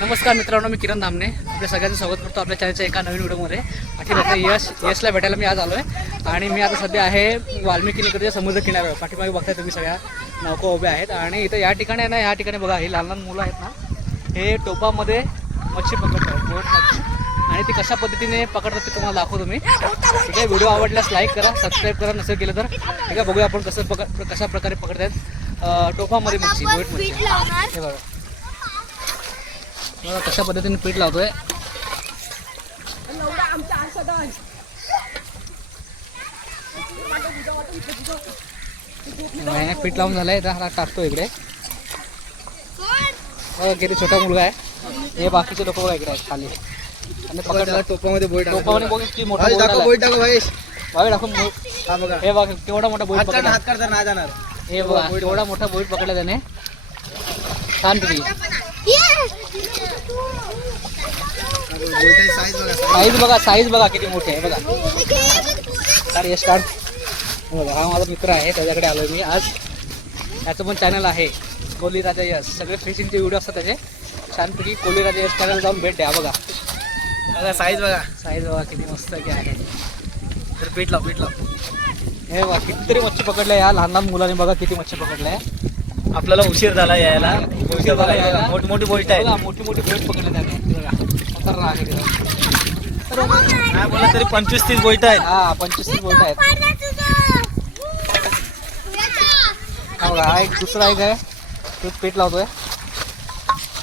नमस्कार मित्रांनो मी किरण धामणे आपल्या सगळ्यांचं स्वागत करतो आपल्या चॅनलच्या एका नवीन व्हिडिओमध्ये. पाठीमागे यश यशला भेटायला मी आज आलो आहे आणि मी आता सध्या आहे वाल्मिकी नगरच्या समुद्र किनाऱ्यावर पाठीमागे बघताय तुम्ही सगळ्या नौका उभ्या आहेत. आणि इथं या ठिकाणी आहे ना या ठिकाणी बघा ही लहान लहान मुलं आहेत ना हे टोपामध्ये मच्छी पकडतात. बोट मच्छी. आणि ती कशा पद्धतीने पकडतात ते तुम्हाला दाखवतो मी. ठीक आहे व्हिडिओ आवडल्यास लाईक करा सबस्क्राईब करा नसेल केलं तर. ठीक आहे बघूया आपण कसं पकड कशा प्रकारे पकडतायत. टोपामध्ये मच्छी बोट मच्छी. हे बघा. कशा पद्धतीने पीठ लावतोय. नाही, पीठ लावून झालंय तर हा टाकतो इकडे. किती छोटा मुलगा आहे. हे बाकीचे लोक बघा इकडे आहेत खाली. आणि पकडला टोपामध्ये बोट टोपामध्ये बघ. किती मोठा भाई बोट दाखव भाई दाखव मो- हा बघा. हे बघा केवढा मोठा बोट पकडला. हात काढ नाही जाणार. हे बघा केवढा मोठा बोट पकडला त्याने. बोटाची साईज बघा साईज बघा साईज बघा किती मोठी आहे बघा. यश हे बघा हा माझा मित्र आहे त्याच्याकडे आलोय मी आज. त्याचं पण चॅनल आहे कोहली राजा यश. सगळे फिशिंगचे व्हिडिओ असतात त्याचे. छानपैकी कोहली राजा यश चॅनल जाऊन भेट द्या बघा. बघा साईज बघा. साईज बघा किती मस्त की आहे. तर पीठ लाव पीठ लाव. हे बघा कितीतरी मच्छी पकडल्या या लहान लहान मुलांनी बघा किती मच्छी पकडल्या. आपल्याला उशीर झाला यायला. उशीर झाला यायला. मोठी मोठी बोट आहे मोठी मोठी बोट पकडले त्याने. खतरनाक आहे तिथं. काय बोला तरी पंचवीस तीस बोट आहेत. हा पंचवीस बोट आहेत. हा बघा हा एक दुसरा एक आहे. तोच पीठ लावतोय.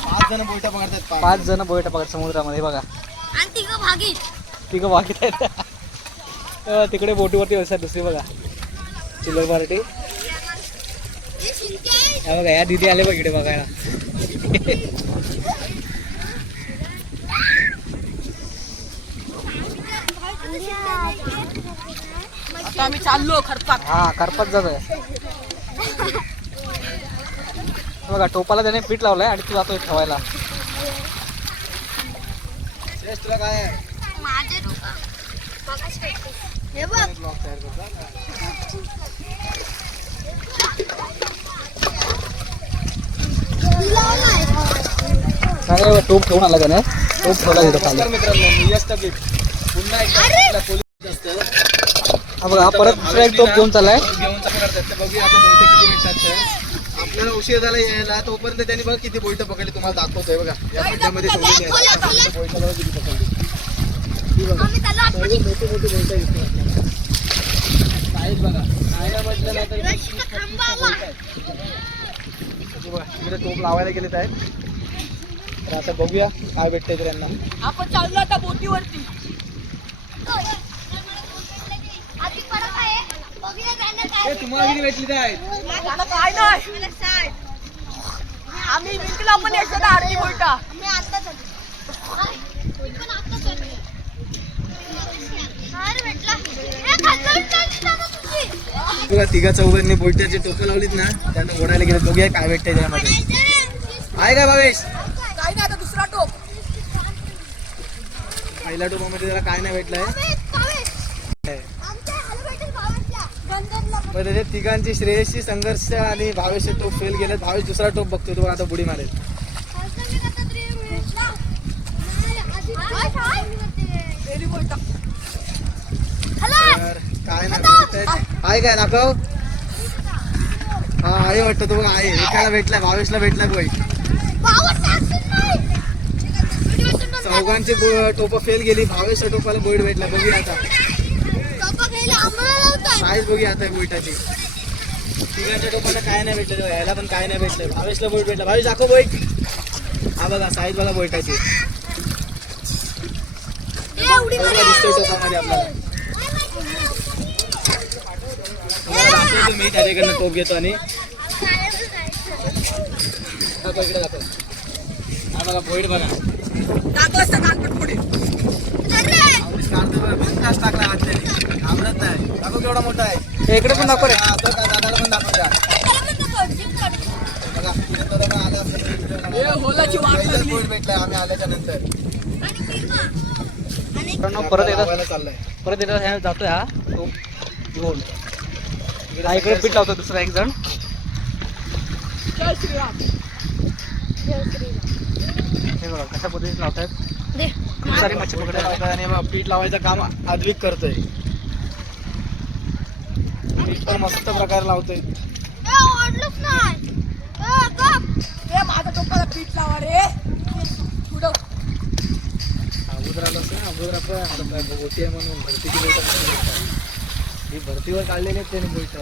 पाच जण बोट पकडतात पाच. पाच जण बोट पकड समुद्रामध्ये बघा. तिघं बाकीत आहेत. अं, तिकडे बोटीवरती बसतात दुसरी बघा. चिल्लर पार्टी. हा बघा या दिदी आले बघ इकडे बघायला. आता आम्ही चाललो खरपात. हा करपत जातोय. बघा टोपाला त्याने पीठ लावलंय आणि तू जातोय ठेवायला. तुला काय हे टोप ठेवून आला त्याने. टोप ठेवला तिथं मित्रांनो पुन्हा एकदा आपल्या पोलीस असतं. हा बघा हा परत दुसरा एक टोप घेऊन चाललाय. तर बघूया आता किती भेटतात ते. आपल्याला उशीर झाला यायला. तोपर्यंत त्यांनी बघा किती पकडली तुम्हाला दाखवतोय बघा. या खड्ड्यामध्ये बघा किती पकडली. आम्ही त्याला सर्व मोठी मोठी आपल्याला साईज बघा म्हटलं तर इकडे टोप लावायला गेलेत आहेत तर आता बघूया काय भेटतंय तर यांना. आपण चाललो आता बोटीवरती ए, तुम्हाला किती भेटली मला काय? नाही आम्ही विकला पण याच्यात अर्धी बोटा बघा तिघा चौघांनी बोईटाचे टोपं लावलीत ना त्यांना ओढायला गेले बघूया काय भेटतंय त्यामध्ये आहे काय भावेश? काय नाही आता दुसरा टोप पहिल्या टोपामध्ये त्याला काय नाही भेटलंय? पण त्याच्या तिघांची श्रेयशी संघर्ष आणि भावेश टोप फेल गेले भावेश दुसरा टोप बघतोय तो. आता बुडी मारेल. तर काय नाही आहे काय दाखव हो? हा? आहे वाटतं तो आहे. एकाला भेटला भावेशला भेटला कोई चौघांची टोप फेल गेली. भावेशच्या टोपाला बोईड भेटला. बघूया आता. साईज बघूया आता बोईटाची तिघांच्या टोपाला काय नाही भेटलं याला पण काय नाही भेटलं. भावेशला बोईट भेटला. भावेश दाखव बोईट हा बघा साईज बघा बोईटाची बघा दिसतोय टोपामध्ये आपल्याला. तुम्हाला दाखवतो मी त्याच्याकडनं टोप घेतो आणि. दाखव इकडे दाखव. हा बघा बोईट बघा. बघा टाकला. दाखव केवढा मोठा आहे. हे इकडे पण दाखव रे. हा, तो दादाला दाखव द्या बघा नंतर आलं. हे भेटलाय आम्ही आल्याच्यानंतर. मित्रांनो, परत चाललंय. परत एकदा ह्या जातोय हा. टोप घेऊन. हा इकडे पीठ लावतो दुसरा एक जण. जय श्रीराम. हे बघा कशा पद्धतीने लावतायत. दे. खूप सारी मच्छी पकडायला आणि पीठ लावायचं काम आद्विक करतोय. पीठ पण मस्त प्रकारे लावतोय. माझ्या टोपाला पीठ लावा रे. अगोदराला असं अगोदर पण आता काय गोटी आहे म्हणून बोट ही भरतीवर काढलेले आहेत त्याने लागतं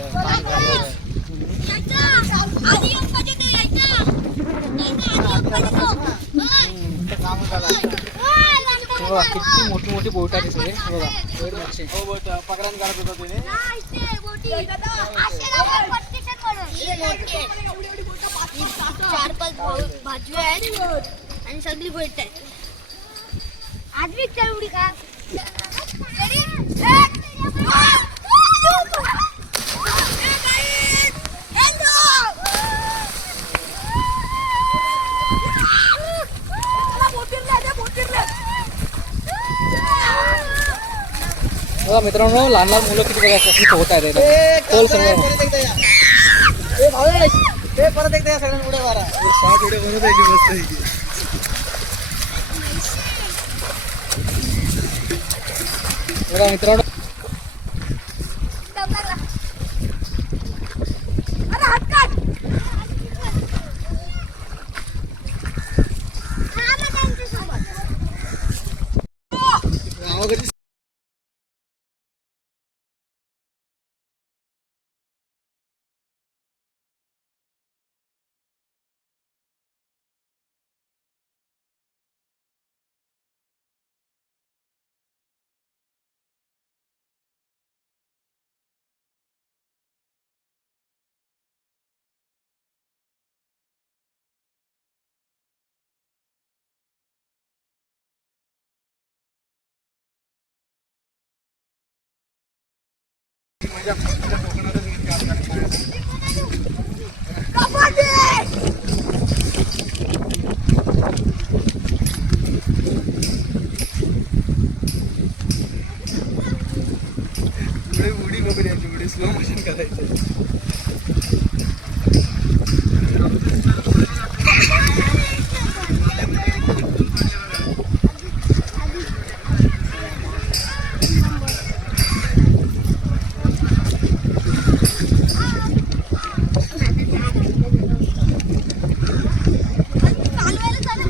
हे बघा किती मोठी मोठी बोट आहे सगळे. हे बघा मच्छी हो बोट पकडान काढत होता त्याने चार पाच आहेत आणि सगळी बोलत आहेत आज विचार उडी का Ready? एक, दोन, एक, एक, दोन. चला, बोटीला द्या, बोटीला. बघा मित्रांनो लहान लहान मुलं किती बघा कशी पोहत आहेत खोल परत एकदा सगळ्यांना उड्या मारा. सात उड्या बनवत आहे मस्त. बघा मित्रांनो म्हणजे पुढे उडी बघू द्यायची उडी स्लो मोशन करायचं चालवायला चालू.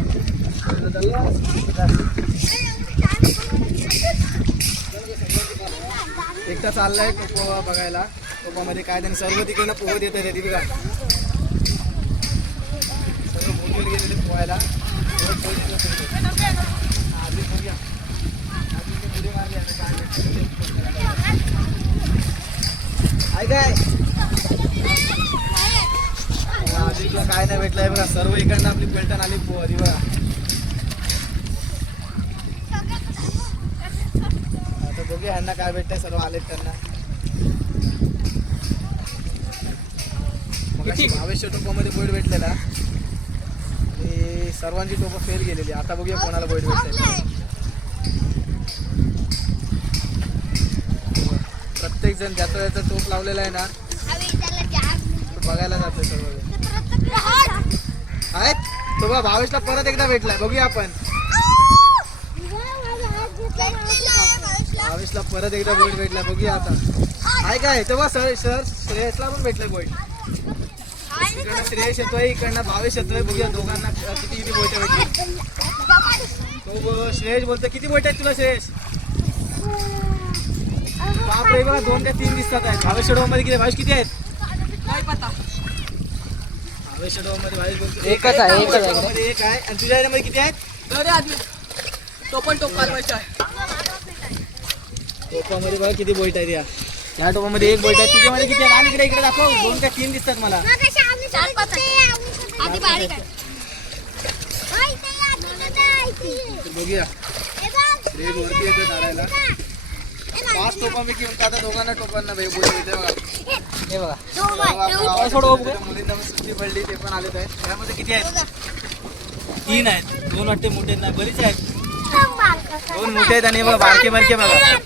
एकटा चाललाय कोपा बघायला. कोपामध्ये काय त्यांनी सर्व तिकडनं पोहत येत आहे दीपिका सर्व मोठी गेलेले पोहायला. आधी काय? नाही. आहे काय आधी तुला काय नाही भेटलंय बघा. सर्व इकडनं आपली पेलटण आली पो ह्यांना काय भेटतंय सर्व आलेत त्यांना? भावेशच्या टोपामध्ये बोईट भेटलेला. आणि सर्वांची टोपं फेल गेलेली. आता बघूया कोणाला बोईट भेटतंय. प्रत्येक जण ज्याचा ज्याचा टोप लावलेला आहे ना बघायला जातोय सर्व ते प्रत्येक हात. आहेत? तो भावेशला परत एकदा भेटलाय. बघूया आपण. भावेशला परत एकदा बोईट भेटलाय बघूया आता. आहे काय तो बघा सर सर श्रेयसला पण भेटलाय बोईट इकडनं श्रेयस येतोय इकडनं भावेश येतोय बघूया दोघांना किती किती बोईट भेटली तो श्रेयस बोलतो किती बोईट आहेत तुला श्रेयस? बापरे बघा दोन त्या तीन दिसतात आहेत. भावेशमध्ये किती भावेश किती आहेत? भावेशमध्ये भावेश बोलतो एकच आहे, एकच आहे. मध्ये एक आहे. आणि तुझ्या ह्याच्यामध्ये किती आहेत? तो पण टोप कालवायचा टोपामध्ये बघा किती बोईट आहेत या. या टोपामध्ये एक बोईट आहे. तुझ्यामध्ये किती आणि इकडे इकडे दाखव. दोन का तीन दिसतात मला. चार पाच आहे. आधी बारीक आहे. हाय, ते आधी आहे ती. तर बघूया. हे बघ. रेड वरती येतो धारायला. पाच टोपा मी घेऊन आता दोघांना टोपांना भाई बोईट येते बघा. हे. बघा. आहे. सोडवा. मुलींना सुट्टी पडली ते पण आलेत आहेत. त्यामध्ये किती आहेत? तीन आहेत. दोन वाटते मोठे ना. बरीच आहेत. दोन मोठे आहेत आणि बघा बारके बारके बघा.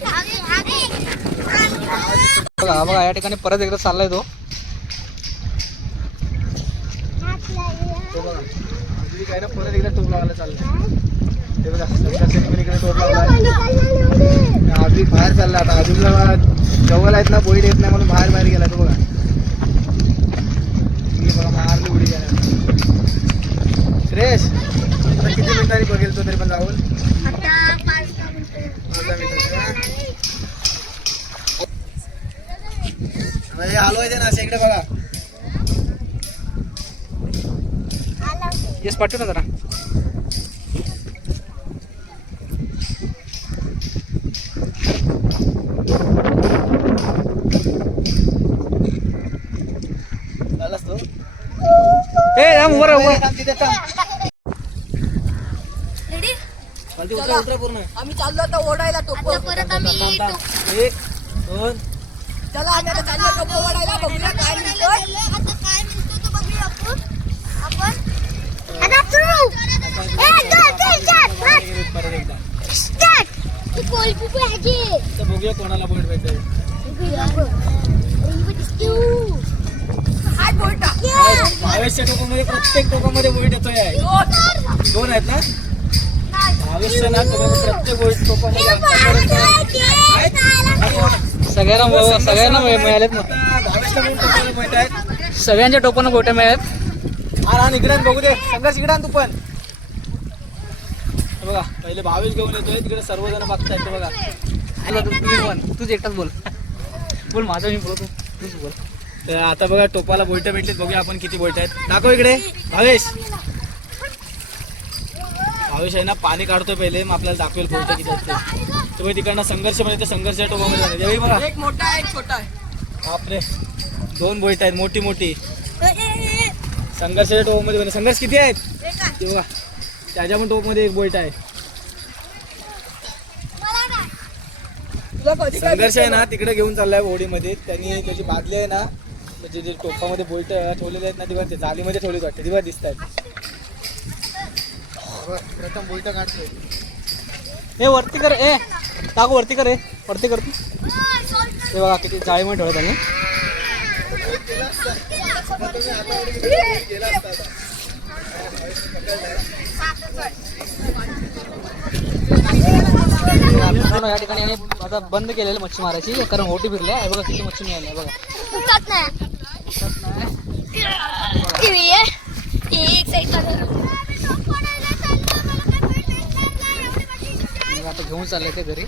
बघा हा बघा या ठिकाणी परत एकदा चाललाय तो. तो बघा काय ना परत एकदा टोप लावायला चाललाय ते बघा संघर्षाने पण इकडे टोप लावला आधी बाहेर चालला आता. अजून जवळ आहेत ना बोईट येत नाही म्हणून बाहेर बाहेर गेला तो बघा मुली बघा मारली उडी गेला श्रेयस आता किती मिनिटांनी बघेल तो तरी पण जाऊन आता पाच सहा मिनिटं. अर्धा मिनिट हे हलवायचे ना असे इकडे बघा येस पाठव ना जरा झालाच तो ए थांब, वर वर थांब, तिथे थांब. Ready? खालती उतरा उतरा पूर्ण आम्ही चाललो आता ओढायला टोप आता परत आम्ही. एक दोन चला आम्ही आता चाललो टोप ओढायला बघूया काय मिळतोय आता काय मिळतो तो बघूया आपण आपण आता सुरू एक दोन तीन चार पाच परत एकदा स्टार्ट तू कोलपी पाहिजे तर बघूया कोणाला पॉईंट भेटेल. भावेशच्या टोकामध्ये प्रत्येक टोकामध्ये बोईट येतोय. दोन दोन आहेत ना? ना प्रत्येक टोकामध्ये सगळ्यांना सगळ्यांना मिळ- मिळालेत मग सगळ्यांच्या टोपानं गोट्या मिळाल्यात हा हा इकडे आण, बघू दे. संघर्ष इकडे आण तू पण. बघा पहिले भावेश घेऊन येतोय तिकडे सर्वजण बघतायत ते बघा. बोला तू तुम्ही बोल तूच एकटाच बोल. बोल माझं मी बोलतो तूच बोल. तर आता बघा टोपाला बोईट भेटलीत बघूया आपण किती बोईट आहेत. दाखव इकडे भावेश. भावेश आहे ना पाणी काढतोय पहिले मग आपल्याला दाखवेल बोईट किती आहेत ते. तुम्ही तिकडनं संघर्षमध्ये संघर्ष टोपामध्ये बघा. एक मोठा आहे एक छोटा आहे. बापरे दोन बोईट आहेत मोठी मोठी संघर्षाच्या टोपामध्ये. संघर्ष किती आहेत? ते बघा. त्याच्या पण टोपमध्ये एक बोईट आहे. तुला कधी काय संघर्ष आहे ना तिकडे घेऊन चाललाय होडीमध्ये त्यांनी त्याची बादली आहे ना म्हणजे जे टोपामध्ये बोईट ठेवलेले आहेत ना तेव्हा ते जालीमध्ये ठेवली वाटते. तेव्हा दिसत आहेत प्रथम बोईट काढतोय. ए वरती कर. ए टाकू वरती कर. ए वरती कर तू. ते बघा किती जाळीमध्ये ठेवलं त्यांनी. पूर्ण या ठिकाणी यांनी आता बंद केलेलं मच्छी मारायची कारण ओटी फिरल्या. आहे बघा किती मच्छी मिळाली बघा. आता घेऊन चालले ते घरी.